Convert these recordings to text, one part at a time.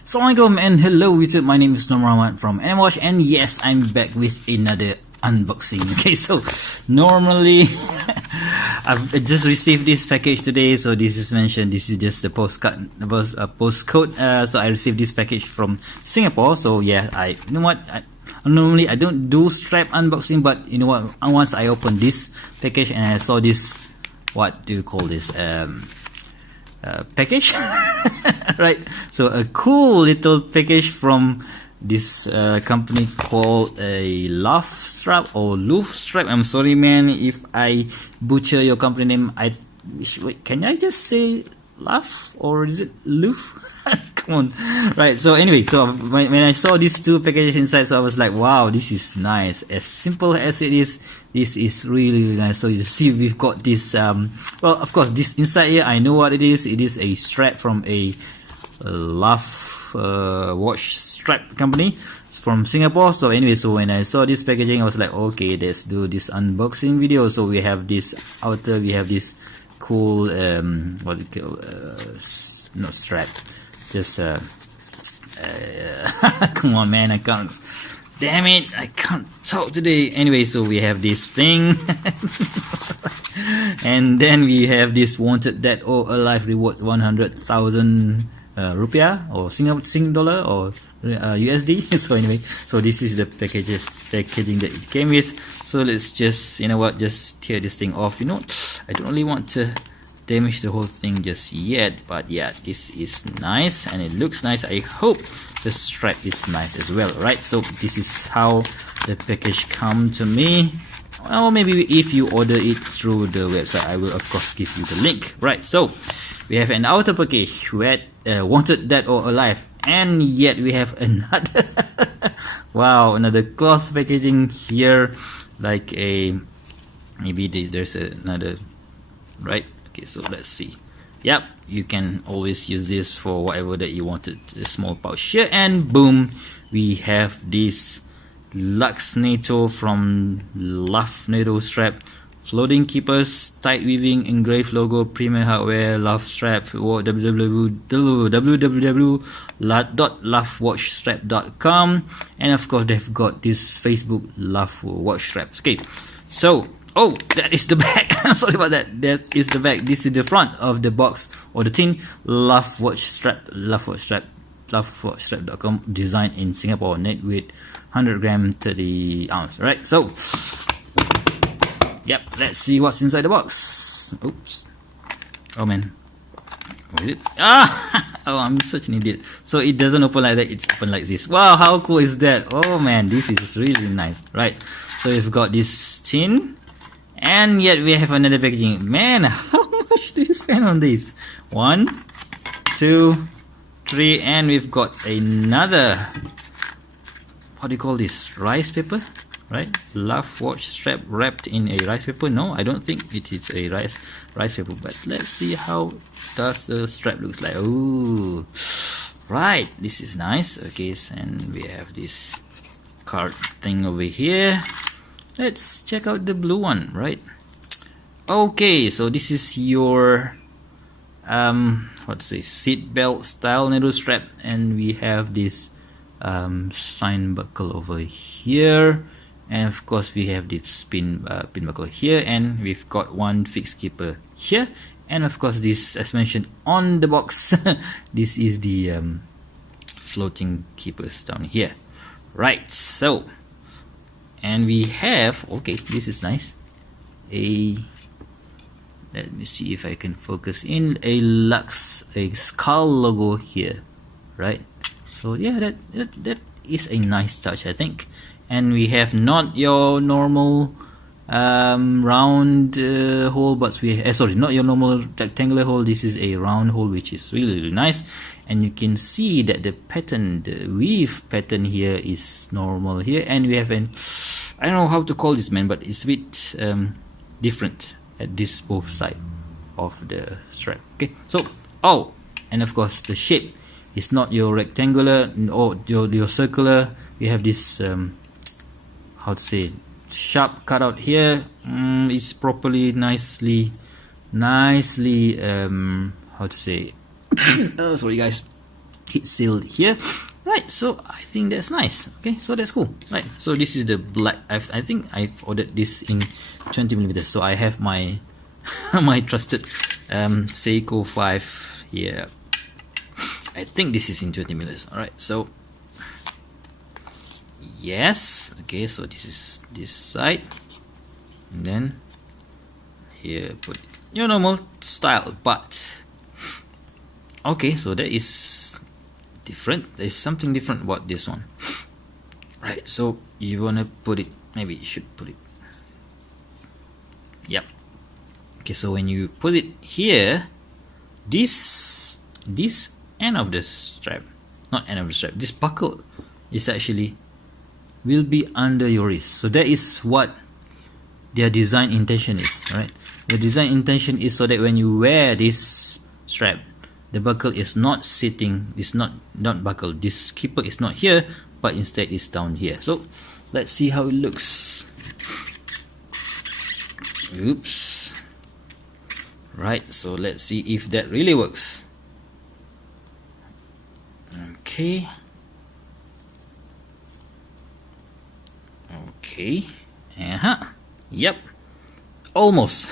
Assalamualaikum and hello YouTube, my name is Norman from Animwatch, and yes, I'm back with another unboxing. Okay, so normally I've just received this package today, so this is mentioned, this is just the postcode. So I received this package from Singapore. So yeah, you know what, normally I don't do strap unboxing, but you know what, once I opened this package and I saw this, what do you call this, package right, so a cool little package from this company called a LuxNato. I'm sorry man if I butcher your company name. Wait, can I just say Luf or is it Luf? Come on. Right, so anyway, so when I saw these two packages inside, so I was like, wow, this is nice. As simple as it is, this is really, really nice. So you see we've got this well, of course, this inside here, I know what it is. It is a strap from a Luf watch strap company from Singapore. So anyway, so when I saw this packaging, I was like, okay, let's do this unboxing video. So we have this outer, we have this cool what do you call, not strap, just come on man, I can't, damn it, I can't talk today. Anyway, so we have this thing and then we have this wanted dead or alive reward 100,000 rupiah or Sing dollar or USD. So anyway, so this is the packaging that it came with. So let's just, you know what, just tear this thing off. You know, I don't really want to damage the whole thing just yet, but yeah, this is nice and it looks nice. I hope the strap is nice as well, right? So this is how the package come to me. Well, maybe if you order it through the website, I will of course give you the link, right? So we have an outer package with wanted dead or alive, and yet we have another wow, another cloth packaging here, like a, maybe there's another, right? Okay, so let's see. Yep, you can always use this for whatever that you wanted. A small pouch here, and boom, we have this LuxNato from LuxNato strap. Floating keepers, tight weaving, engraved logo, premium hardware, Luf strap, www.lufwatchstrap.com, and of course they've got this Facebook Luf watch straps. Okay, so oh, that is the back. Sorry about that. That is the back. This is the front of the box or the tin. Luf watch strap, lufwatchstrap.com, designed in Singapore, net weight 100 gram, 30 ounce. Right, so yep, let's see what's inside the box. Oops. Oh man. What is it? Ah! Oh, I'm such an idiot. So it doesn't open like that, it's open like this. Wow, how cool is that? Oh man, this is really nice. Right. So we've got this tin, and yet we have another packaging. Man, how much do you spend on this? 1, 2, 3, and we've got another, what do you call this? Rice paper? Right, Luf watch strap wrapped in a rice paper. No, I don't think it is a rice paper, but let's see how does the strap looks like. Ooh, right, this is nice. Okay, and we have this card thing over here. Let's check out the blue one, right? Okay, so this is your what to say, seat belt style NATO strap, and we have this sign buckle over here. And of course we have this pin buckle here, and we've got one fixed keeper here, and of course this, as mentioned on the box, this is the floating keepers down here, right? So, and we have, okay, this is nice, let me see if I can focus in, a skull logo here, right? So yeah, that is a nice touch, I think. And we have not your normal round hole, but we sorry, not your normal rectangular hole. This is a round hole, which is really, really nice. And you can see that the pattern, the weave pattern here is normal here, and we have an, I don't know how to call this man, but it's a bit different at this both side of the strap. Okay, so oh, and of course the shape is not your rectangular or your circular. We have this how to say, sharp cutout here. It's properly nicely how to say oh, sorry guys, heat sealed here. Right, so I think that's nice. Okay, so that's cool. Right, so this is the black. I think I've ordered this in 20mm. So I have my my trusted Seiko 5 here. I think this is in 20mm. Alright, so yes. Okay, so this is this side, and then here put your normal style, but okay, so that is different. There's something different about this one. Right, so you wanna put it, maybe you should put it, yep. Okay, so when you put it here, this end of the strap, not end of the strap, this buckle is actually will be under your wrist. So that is what their design intention is, right? The design intention is so that when you wear this strap, the buckle is not sitting, it's not buckled. This keeper is not here, but instead is down here. So let's see how it looks. Oops. Right, so let's see if that really works. Okay. Okay. Yep. Almost.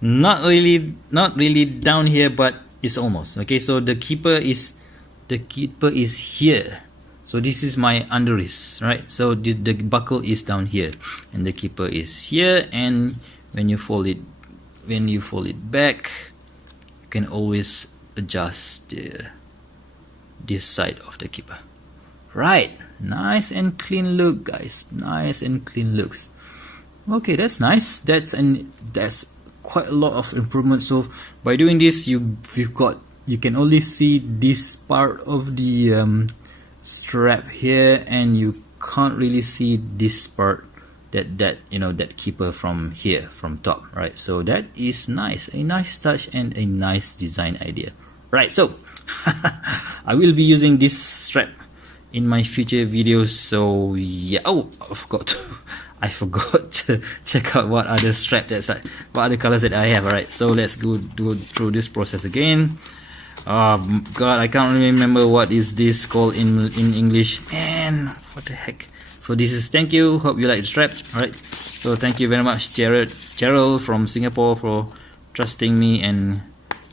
not really down here, but it's almost. Okay, so the keeper is here. So this is my under wrist, right? So the buckle is down here, and the keeper is here. And when you fold it back, you can always adjust this side of the keeper. Right, nice and clean look, guys. Nice and clean looks. Okay, that's nice. That's quite a lot of improvement. So by doing this, you can only see this part of the strap here, and you can't really see this part, that keeper from here, from top, right? So that is nice, a nice touch and a nice design idea. Right, so I will be using this strap in my future videos. So yeah, oh, I forgot to check out what other strap what other colors that I have. Alright, so let's go through this process again. Oh god, I can't remember what is this called in English, and what the heck. So this is thank you, hope you like the strap. Alright, so thank you very much Gerald from Singapore for trusting me and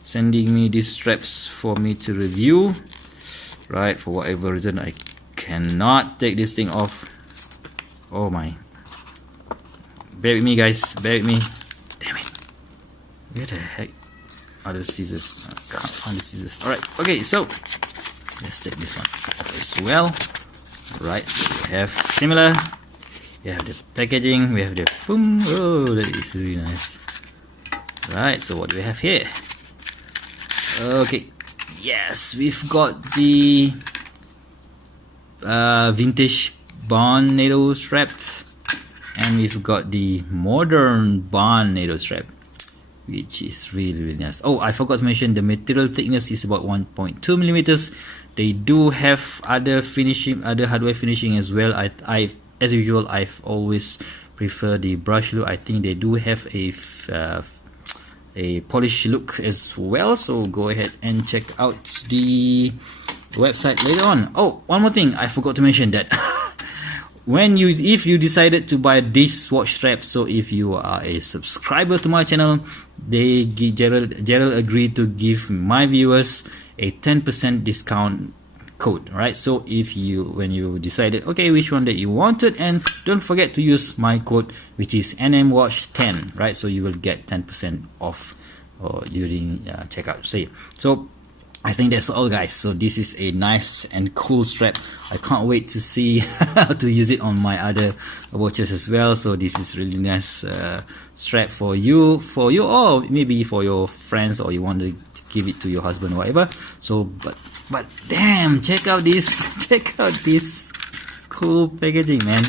sending me these straps for me to review. Right, for whatever reason I cannot take this thing off. Oh my, bear with me guys, bear with me. Damn it, where the heck are the scissors? I can't find the scissors. Alright, okay, so let's take this one off as well. Right, so we have similar, we have the packaging, we have the boom. Oh, that is really nice. Right, so what do we have here? Okay, yes, we've got the vintage LuxNato strap, and we've got the modern LuxNato strap, which is really nice. Oh, I forgot to mention the material thickness is about 1.2mm. They do have other hardware finishing as well. As usual, I've always prefer the brush look. I think they do have a polished look as well, so go ahead and check out the website later on. Oh, one more thing I forgot to mention, that if you decided to buy this watch strap, so if you are a subscriber to my channel, Gerald agreed to give my viewers a 10% discount code, right? So when you decided okay which one that you wanted, and don't forget to use my code, which is NMWatch10, right? So you will get 10% off during checkout. So I think that's all, guys. So this is a nice and cool strap. I can't wait to see how to use it on my other watches as well. So this is really nice strap for you, or maybe for your friends, or you want to give it to your husband or whatever. So but damn, check out this cool packaging, man.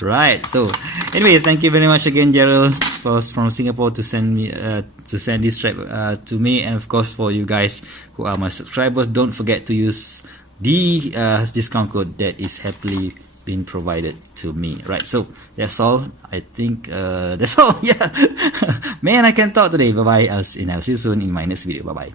Right, so anyway, thank you very much again, Gerald, from Singapore, to send this strap to me, and of course for you guys who are my subscribers, don't forget to use the discount code that is happily been provided to me. Right, so that's all. I think that's all. Yeah, man, I can talk today. Bye bye. I'll see you soon in my next video. Bye bye.